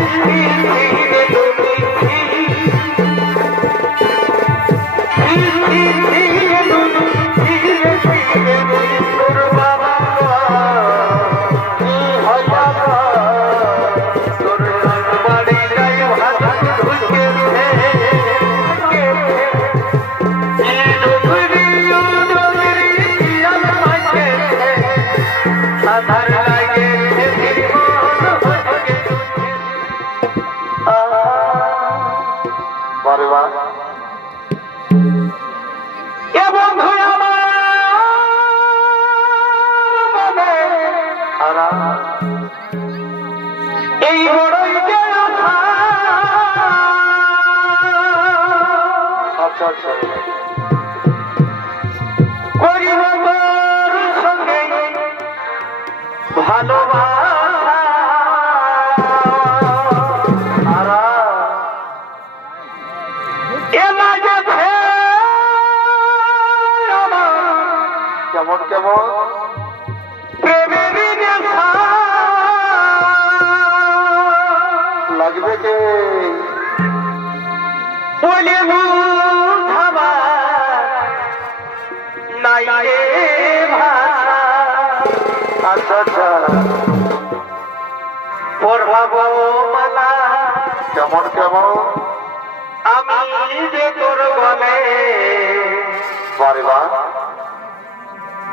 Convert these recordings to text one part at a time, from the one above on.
Thank you. হবে মা বন্ধু এই বড়ই আচ্ছা আচ্ছা করব লাগবে কে? নাই আচ্ছা আচ্ছা। পড়াবো মালা। কেমন কেমন? আমি যে তোর বলে বারে বা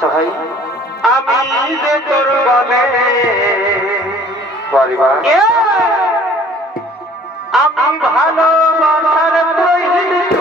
আচ্ছা চাই আমি যে তোর বনে পরিবার। আমি ভালোবাসার প্রহিত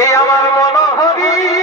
এই আমার মনোহরি।